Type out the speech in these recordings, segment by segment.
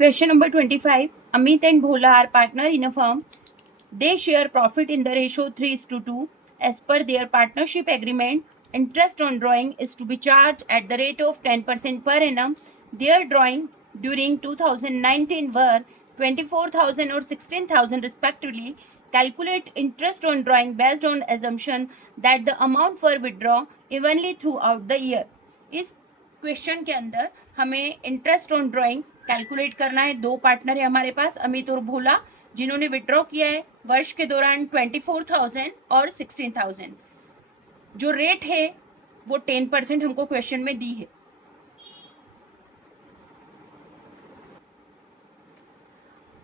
Question number 25. Amit and Bhola are partner in a firm. They share profit in the ratio 3:2. As per their partnership agreement, interest on drawing is to be charged at the rate of 10% per annum. Their drawing during 2019 were 24,000 or 16,000 respectively. Calculate interest on drawing based on assumption that the amount were withdrawn evenly throughout the year. इस question के अंदर हमें interest on drawing calculate करना है. दो partner है हमारे पास, अमित और भोला, जिन्होंने विड्रॉ किया है वर्ष के दौरान 24,000 और 16,000. जो रेट है वो 10% हमको क्वेश्चन में दी है.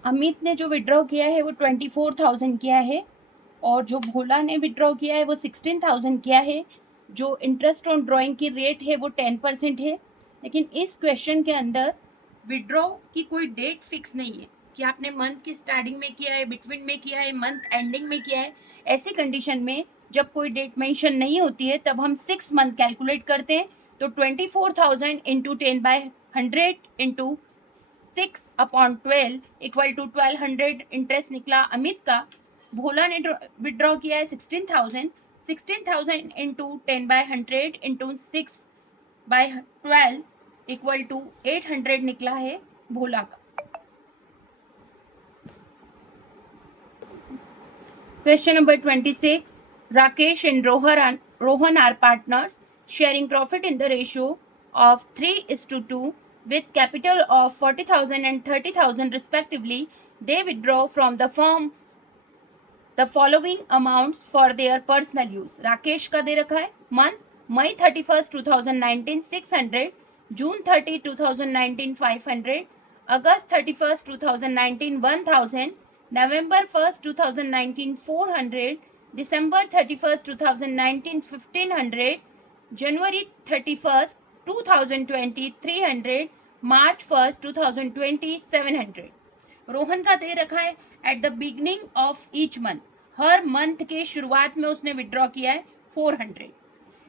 अमित ने जो विड्रॉ किया है वो 24,000 किया है और जो भोला ने विड्रॉ किया है वो 16,000 किया है. जो इंटरेस्ट ऑन ड्राइंग की रेट है वो 10% है. लेकिन इस क्वेश्चन के अंदर विड्रॉ की कोई डेट फिक्स नहीं है कि आपने मंथ की स्टार्टिंग में किया है, बिटवीन में किया है, मंथ एंडिंग में किया है. ऐसी कंडीशन में जब कोई डेट मेंशन नहीं होती है तब हम 6 मंथ कैलकुलेट करते हैं. तो 24,000 into 10/100 into 6/12 equal to 1200 interest निकला अमित का. भोला ने विड्रॉ किया है 16,000 इंटू 10/100 इंटू 6/12 इक्वल टू 800 निकला है भोला का. Question number 26. Rakesh and Rohan are partners sharing profit in the ratio of 3:2 with capital of 40,000 and 30,000 respectively. They withdraw from the firm the following amounts for their personal use. Rakesh का दे रखा है month मई 31, 2019 600, जून 30, 2019 500, अगस्त 31, 2019 1000, नवंबर 1, 2019 400, दिसंबर 31, 2019 1500, जनवरी 31, 2020 300, मार्च 1, 2020 700. रोहन का दे रखा है at the beginning of each month. हर month के शुरुआत में उसने विड्रॉ किया है 400.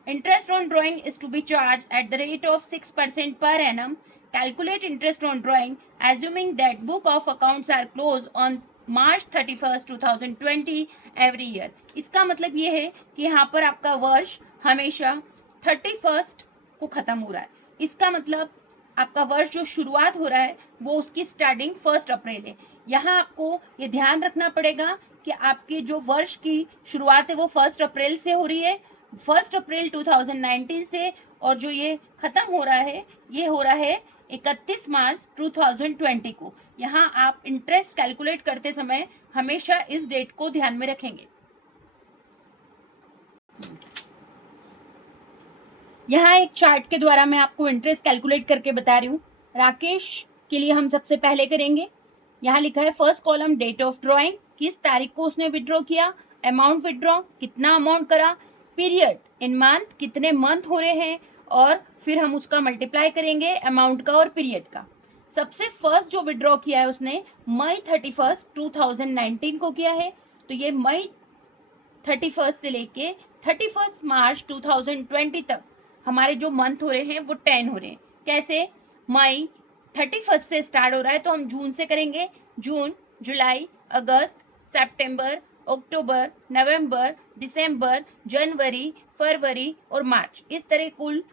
Interest on drawing is to be charged at the rate of 6% पर annum. Calculate interest on drawing assuming that book of accounts are close on March 31, 2020 every year. इसका मतलब ये है कि यहाँ पर आपका वर्ष हमेशा 31 को खत्म हो रहा है. इसका मतलब आपका वर्ष जो शुरुआत हो रहा है वो उसकी स्टार्टिंग 1 अप्रैल है. यहाँ आपको ये ध्यान रखना पड़ेगा कि आपके जो वर्ष की शुरुआत है वो 1 अप्रैल से हो रही है, 1 अप्रैल 2019 से, और जो ये खत्म हो रहा है ये हो रहा है 31 मार्च 2020 को. यहाँ आप इंटरेस्ट कैलकुलेट करते समय हमेशा इस डेट को ध्यान में रखेंगे. यहाँ एक चार्ट के द्वारा मैं आपको इंटरेस्ट कैलकुलेट करके बता रही हूँ. राकेश के लिए हम सबसे पहले करेंगे. यहाँ लिखा है first column date of drawing, किस तारीख को उसने विड्रॉ किया, अमाउंट विड्रॉ कितना अमाउंट करा, पीरियड इन मंथ कितने मंथ हो रहे हैं, और फिर हम उसका मल्टीप्लाई करेंगे अमाउंट का और पीरियड का. सबसे फर्स्ट जो विड्रॉ किया है उसने मई 31, 2019 को किया है. तो ये मई 31 से लेके 31 मार्च 2020 तक हमारे जो मंथ हो रहे हैं वो 10 हो रहे हैं. कैसे? मई 31 से स्टार्ट हो रहा है तो हम जून से करेंगे. जून, जुलाई, अगस्त, सितंबर, अक्टूबर, नवंबर, दिसंबर, जनवरी, फरवरी और मार्च. इस तरह कुल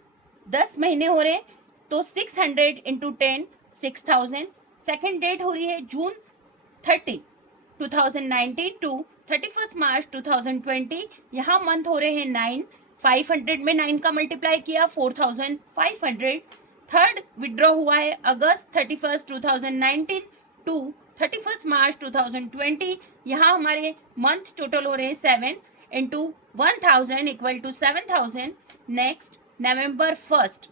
10 महीने हो रहे हैं. तो 600 इंटू 10 6,000. सेकेंड डेट हो रही है जून 30, 2019 टू 31 मार्च 2020. यहाँ मंथ हो रहे हैं 9. 500 में 9 का मल्टीप्लाई किया 4,500. थर्ड विड्रॉ हुआ है अगस्त 31, 2019 टू 31 मार्च 2020. यहाँ हमारे मंथ टोटल हो रहे हैं 7 into 1000 equal to 7,000. Next November 1,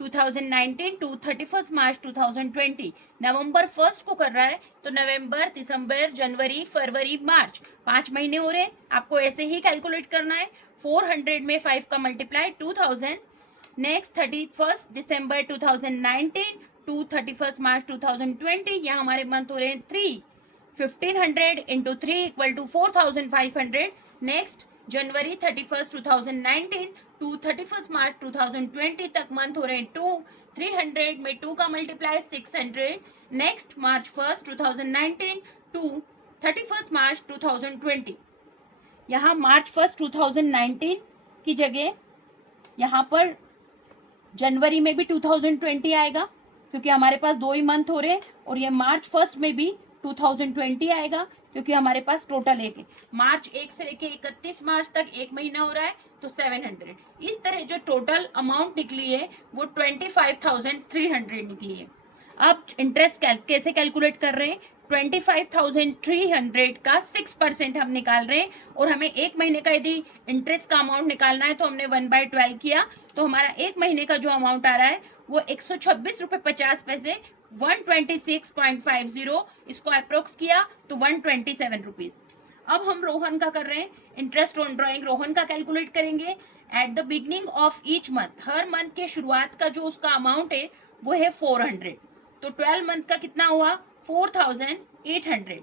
2019 to 31 March 2020. November 1 को कर रहा है तो नवंबर, दिसंबर, जनवरी, फरवरी, मार्च 5 महीने हो रहे हैं. आपको ऐसे ही कैलकुलेट करना है. 400 में 5 का multiply 2000. Next 31 December 2019 to 31 March 2020. यहाँ हमारे मंथ हो रहे हैं 3. 1500 into 3 equal to 4,500. Next January 31, 2019 to 31 March 2020 तक मंथ हो रहे हैं 2. 300 में 2 का multiply 600। Next March 1 2019 to 31 March 2020। यहाँ मार्च 1 2019 की जगह यहाँ पर जनवरी में भी 2020 आएगा, क्योंकि हमारे पास 2 ही मंथ हो रहे हैं, और ये मार्च 1 में भी 2020 आएगा, क्योंकि हमारे पास टोटल एक है। मार्च 1 से लेके 31 मार्च तक एक महीना हो रहा है, तो 700। इस तरह जो टोटल अमाउंट निकली है वो 25,300 निकली है। अब इंटरेस्ट कैसे कैलकुलेट कर रहे हैं? 25,300 का 6% हम निकाल रहे हैं, और हमें एक महीने का यदि इंटरेस्ट का अमाउंट निकालना है तो हमने 1/12 किया, तो हमारा एक महीने का जो अमाउंट आ रहा है वो 126 रुपये 50 पैसे, 126.50, इसको अप्रोक्स किया तो 127 रुपीज। अब हम रोहन का कर रहे हैं, इंटरेस्ट ऑन ड्राइंग रोहन का कैलकुलेट करेंगे। Eight the beginning of each month, हर मंथ के शुरुआत का जो उसका अमाउंट है वो है 400, तो 12 मंथ का कितना हुआ? 4,800।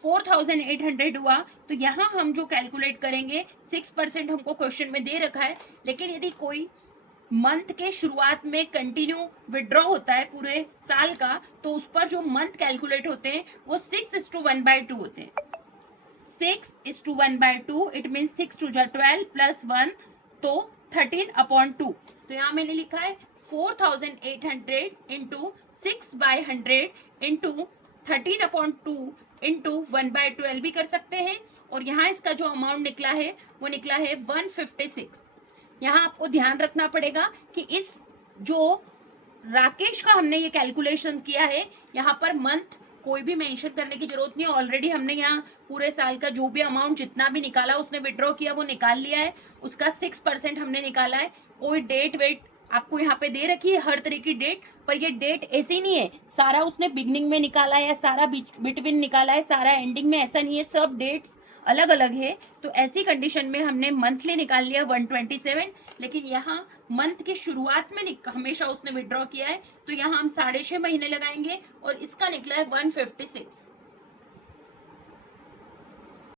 4,800 हुआ, तो यहाँ हम जो कैलकुलेट करेंगे 6% हमको क्वेश्चन में दे रखा है, लेकिन यदि कोई मंथ के शुरुआत में कंटिन्यू विड्रॉ होता है पूरे साल का, तो उस पर जो मंथ कैलकुलेट होते हैं वो 6:1/2 होते हैं। 6:1/2, इट मीन 6 2 12 प्लस 1, तो 13/2। तो यहाँ मैंने लिखा है 4,800 इंटू 6/100 इंटू 13/2 इंटू 1/12 भी कर सकते हैं, और यहाँ इसका जो अमाउंट निकला है वो निकला है 156। यहाँ आपको ध्यान रखना पड़ेगा कि इस जो राकेश का हमने ये कैलकुलेशन किया है, यहाँ पर मंथ कोई भी मेंशन करने की जरूरत नहीं है। ऑलरेडी हमने यहाँ पूरे साल का जो भी अमाउंट जितना भी निकाला, उसने विड्रॉ किया वो निकाल लिया है, उसका 6% हमने निकाला है। कोई डेट वेट आपको यहाँ पे दे रखी है, हर तरह की डेट, पर ये डेट ऐसी नहीं है सारा उसने बिगनिंग में निकाला है या सारा बिटवीन निकाला है, सारा एंडिंग में, ऐसा नहीं है, सब डेट्स अलग अलग है। तो ऐसी कंडीशन में हमने मंथली निकाल लिया 127, लेकिन यहाँ मंथ की शुरुआत में हमेशा उसने विड्रॉ किया है, तो यहाँ हम 6.5 महीने लगाएंगे, और इसका निकला है 156।